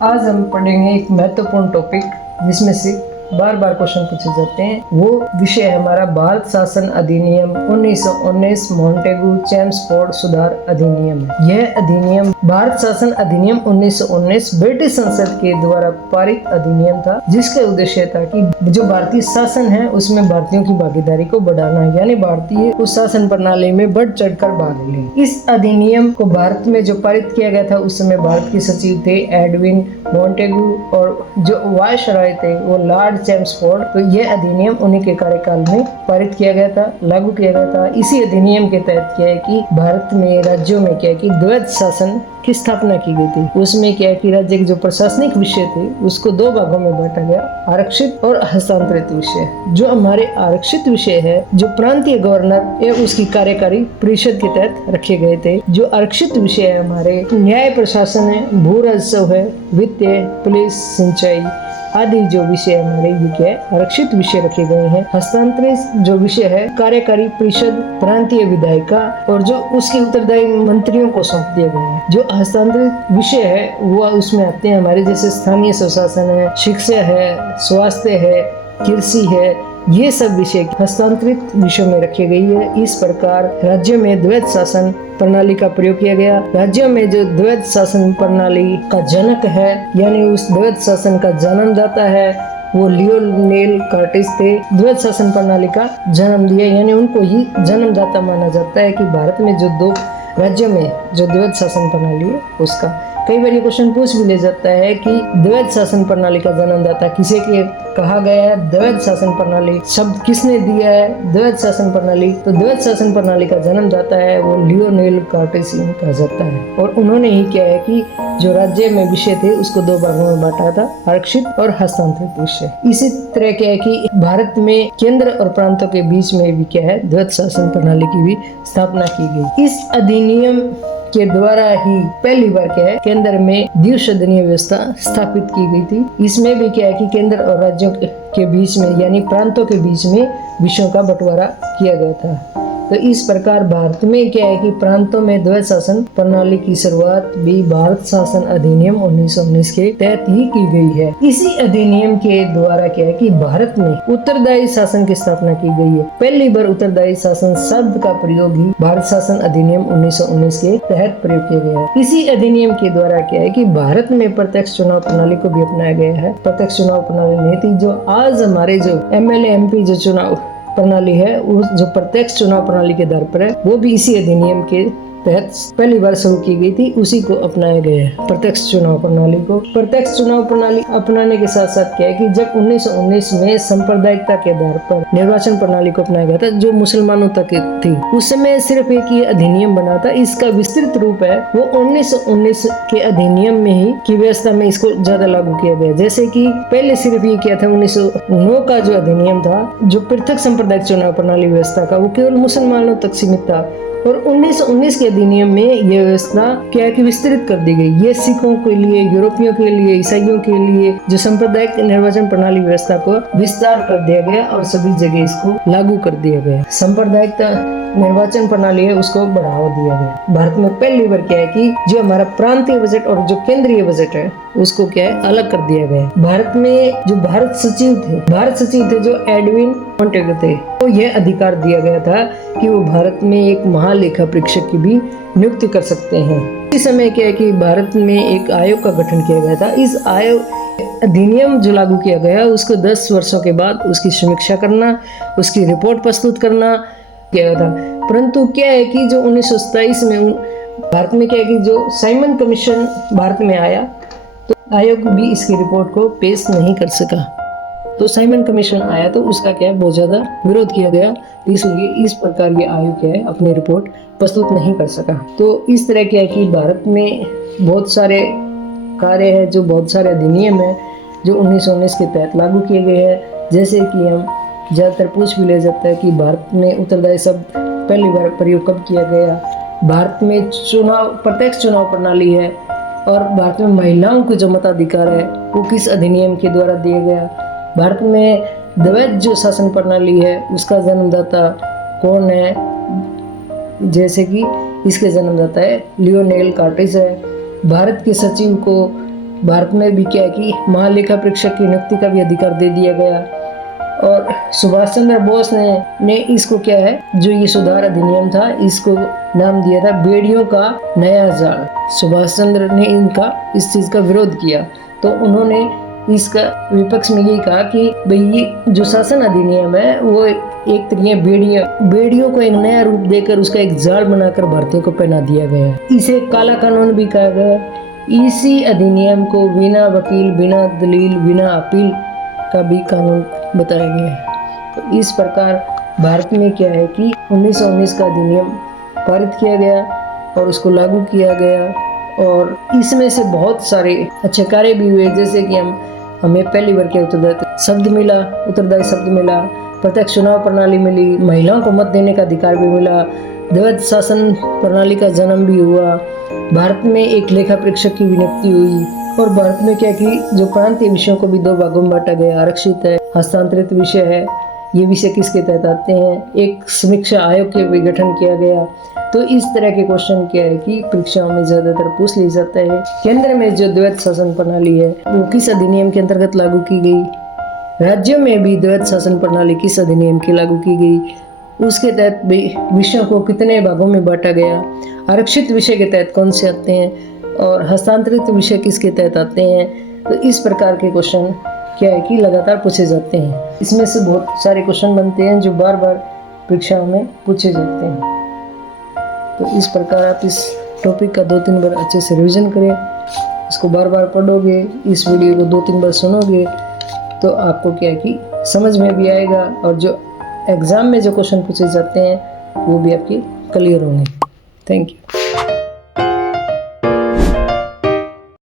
आज हम पढ़ेंगे एक महत्वपूर्ण टॉपिक जिसमें से बार बार क्वेश्चन पूछे जाते हैं। वो विषय है हमारा भारत शासन अधिनियम 1919 मॉन्टेगू चेम्सफोर्ड सुधार अधिनियम। यह अधिनियम भारत शासन अधिनियम 1919 ब्रिटिश संसद के द्वारा पारित अधिनियम था, जिसका उद्देश्य था कि जो भारतीय शासन है उसमें भारतीयों की भागीदारी को बढ़ाना, यानी भारतीय उस शासन प्रणाली में बढ़ चढ़कर भाग लें। इस अधिनियम को भारत में जो पारित किया गया था उस समय भारत के सचिव थे एडविन मॉन्टेगू और जो वायसराय थे वो लॉर्ड चेम्सफोर्ड। तो यह अधिनियम उन्हीं के कार्यकाल में पारित किया गया था, लागू किया गया था। इसी अधिनियम के तहत क्या है कि भारत में राज्यों में क्या है कि द्वैध शासन की स्थापना की गई थी। उसमें क्या है कि राज्य के जो प्रशासनिक विषय थे उसको दो भागों में बांटा गया, आरक्षित और हस्तांतरित विषय। जो हमारे आरक्षित विषय है जो प्रांतीय गवर्नर या उसकी कार्यकारी परिषद के तहत रखे गए थे। जो आरक्षित विषय है हमारे न्याय प्रशासन है, भू राजस्व है, वित्त है, पुलिस, सिंचाई आदि जो विषय हमारे ये क्या है आरक्षित विषय रखे गए हैं। हस्तांतरित जो विषय है कार्यकारी परिषद, प्रांतीय विधायिका और जो उसके उत्तरदायी मंत्रियों को सौंप दिए गए हैं। जो हस्तांतरित विषय है वो उसमें आते हैं हमारे जैसे स्थानीय स्वशासन है, शिक्षा है, स्वास्थ्य है, कृषि है, ये सब विषय हस्तांतरित विषयों में रखी गई है। इस प्रकार राज्यों में द्वैध शासन प्रणाली का प्रयोग किया गया। राज्यों में जो द्वैध शासन प्रणाली का जनक है यानी उस द्वैध शासन का जन्मदाता है वो लियोनेल कार्टिस थे। द्वैध शासन प्रणाली का जन्म दिया यानी उनको ही जन्मदाता माना जाता है कि भारत में जो दो राज्यों में जो द्वैध शासन प्रणाली है उसका। कई बार ये क्वेश्चन पूछ भी ले जाता है कि द्वैध शासन प्रणाली का जन्मदाता किसे के कहा गया है, द्वैध शासन प्रणाली शब्द किसने दिया है द्वैध शासन प्रणाली। तो द्वैध शासन प्रणाली का जन्मदाता है वो लियोनेल कार्टिस कहा जाता है और उन्होंने ही क्या है कि जो राज्य में विषय थे उसको दो भागों में बांटा था, आरक्षित और हस्तांतरित विषय। इसी तरह क्या है कि भारत में केंद्र और प्रांतों के बीच में भी क्या है द्वैध शासन प्रणाली की भी स्थापना की गई। इस अधिनियम के द्वारा ही पहली बार क्या है केंद्र में द्विसदनीय व्यवस्था स्थापित की गई थी। इसमें भी क्या है कि केंद्र और राज्यों के बीच में यानी प्रांतों के बीच में विषयों का बंटवारा किया गया था। तो इस प्रकार भारत में क्या है कि प्रांतों में द्वैध शासन प्रणाली की शुरुआत भी भारत शासन अधिनियम 1919 के तहत ही की गई है। इसी अधिनियम के द्वारा क्या है कि भारत में उत्तरदायी शासन की स्थापना की गई है। पहली बार उत्तरदायी शासन शब्द का प्रयोग ही भारत शासन अधिनियम 1919 के तहत प्रयोग किया गया है। इसी अधिनियम के द्वारा क्या है कि भारत में प्रत्यक्ष चुनाव प्रणाली को भी अपनाया गया है। प्रत्यक्ष चुनाव प्रणाली नहीं थी। जो आज हमारे जो MLA MP जो चुनाव प्रणाली है उस जो प्रत्यक्ष चुनाव प्रणाली के आधार पर है वो भी इसी अधिनियम के तहत पहली बार शुरू की गई थी, उसी को अपनाया गया है प्रत्यक्ष चुनाव प्रणाली को। प्रत्यक्ष चुनाव प्रणाली अपनाने के साथ साथ क्या है कि जब 1919 में सांप्रदायिकता के आधार पर निर्वाचन प्रणाली को अपनाया गया था जो मुसलमानों तक थी, उस समय सिर्फ एक ही अधिनियम बना था। इसका विस्तृत रूप है वो 1919 के अधिनियम में ही की व्यवस्था में इसको ज्यादा लागू किया गया। जैसे कि पहले सिर्फ ये किया था 1909 का जो अधिनियम था जो पृथक सांप्रदायिक चुनाव प्रणाली व्यवस्था का वो केवल मुसलमानों तक सीमित था और 1919 के अधिनियम में यह व्यवस्था क्या है कि विस्तृत कर दी गई। ये सिखों के लिए, यूरोपियों के लिए, ईसाइयों के लिए जो सांप्रदायिक निर्वाचन प्रणाली व्यवस्था को विस्तार कर दिया गया और सभी जगह इसको लागू कर दिया गया। सांप्रदायिक निर्वाचन प्रणाली है उसको बढ़ावा दिया गया। भारत में पहली बार क्या है कि जो हमारा प्रांतीय बजट और जो केंद्रीय बजट है उसको क्या है अलग कर दिया गया। भारत में जो भारत सचिव थे जो एडविन मॉन्टेगू थे तो यह अधिकार दिया गया था कि वो भारत में एक महालेखा परीक्षक की भी नियुक्ति कर सकते हैं। इस समय क्या है कि भारत में एक आयोग का गठन किया गया था। इस आयोग अधिनियम जो लागू किया गया उसको 10 वर्षों के बाद उसकी समीक्षा करना, उसकी रिपोर्ट प्रस्तुत करना किया था। परंतु क्या है कि जो 1927 में भारत में क्या है कि जो साइमन कमीशन भारत में आया तो आयोग भी इसकी रिपोर्ट को पेश नहीं कर सका। तो साइमन कमीशन आया तो उसका क्या है बहुत ज्यादा विरोध किया गया, इसलिए इस प्रकार ये आयोग क्या है अपनी रिपोर्ट प्रस्तुत नहीं कर सका। तो इस तरह क्या है कि भारत में बहुत सारे कार्य है जो बहुत सारे अधिनियम है जो 1919 के तहत लागू किए गए हैं। जैसे कि हम ज्यादातर पूछ भी ले जाता है कि भारत में उत्तरदायी शब्द पहली बार प्रयोग कब किया गया। भारत में प्रत्यक्ष चुनाव प्रणाली है और भारत में महिलाओं को जो मताधिकार है वो किस अधिनियम के द्वारा दिया गया। भारत में द्वैध जो शासन प्रणाली है उसका जन्मदाता कौन है, जैसे कि इसके जन्मदाता है लियोनेल कार्टिस है। भारत के सचिव को भारत में भी क्या है कि महालेखा परीक्षक की नियुक्ति का भी अधिकार दे दिया गया। और सुभाष चंद्र बोस ने इसको क्या है, जो ये सुधार अधिनियम था, इसको नाम दिया था बेड़ियों का नया जाल। सुभाष चंद्र ने इनका इस चीज का विरोध किया, तो उन्होंने इसका विपक्ष में यही कहा कि भाई ये जो शासन अधिनियम है वो एक तरह बेड़ियों को एक नया रूप देकर उसका एक जाल बनाकर भारतीयों को पहना दिया गया। इसे काला कानून भी कहा गया। इसी अधिनियम को बिना वकील, बिना दलील, बिना अपील का भी कानून बताया गया है। तो इस प्रकार भारत में क्या है कि 1919 का अधिनियम पारित किया गया और उसको लागू किया गया, और इसमें से बहुत सारे अच्छे कार्य भी हुए, जैसे कि हमें पहली बार क्या उत्तरदायी शब्द मिला, प्रत्यक्ष चुनाव प्रणाली मिली, महिलाओं को मत देने का अधिकार भी मिला, द्वैध शासन प्रणाली का जन्म भी हुआ, भारत में एक लेखा परीक्षक की नियुक्ति हुई, और भारत में क्या कि जो प्रांतीय विषयों को भी 2 भागों में बांटा गया, आरक्षित है, हस्तांतरित विषय है। ये विषय किसके तहत आते हैं? एक समीक्षा आयोग के भी गठन किया गया। तो इस तरह के क्वेश्चन क्या है कि परीक्षाओं में ज्यादातर पूछ लिया जाता है। केंद्र में जो द्वैध शासन प्रणाली है वो किस अधिनियम के अंतर्गत लागू की गई? राज्यों में भी द्वैध शासन प्रणाली किस अधिनियम की लागू की गई? उसके तहत विषयों को कितने भागों में बांटा गया? आरक्षित विषय के तहत कौन से आते हैं और हस्तांतरित विषय किसके तहत आते हैं? तो इस प्रकार के क्वेश्चन क्या है कि लगातार पूछे जाते हैं। इसमें से बहुत सारे क्वेश्चन बनते हैं जो बार बार परीक्षाओं में पूछे जाते हैं। तो इस प्रकार आप इस टॉपिक का 2-3 बार अच्छे से रिवीजन करें, इसको बार बार पढ़ोगे, इस वीडियो को 2-3 बार सुनोगे तो आपको क्या है कि समझ में भी आएगा, और जो एग्ज़ाम में जो क्वेश्चन पूछे जाते हैं वो भी आपके क्लियर होंगे। Thank you.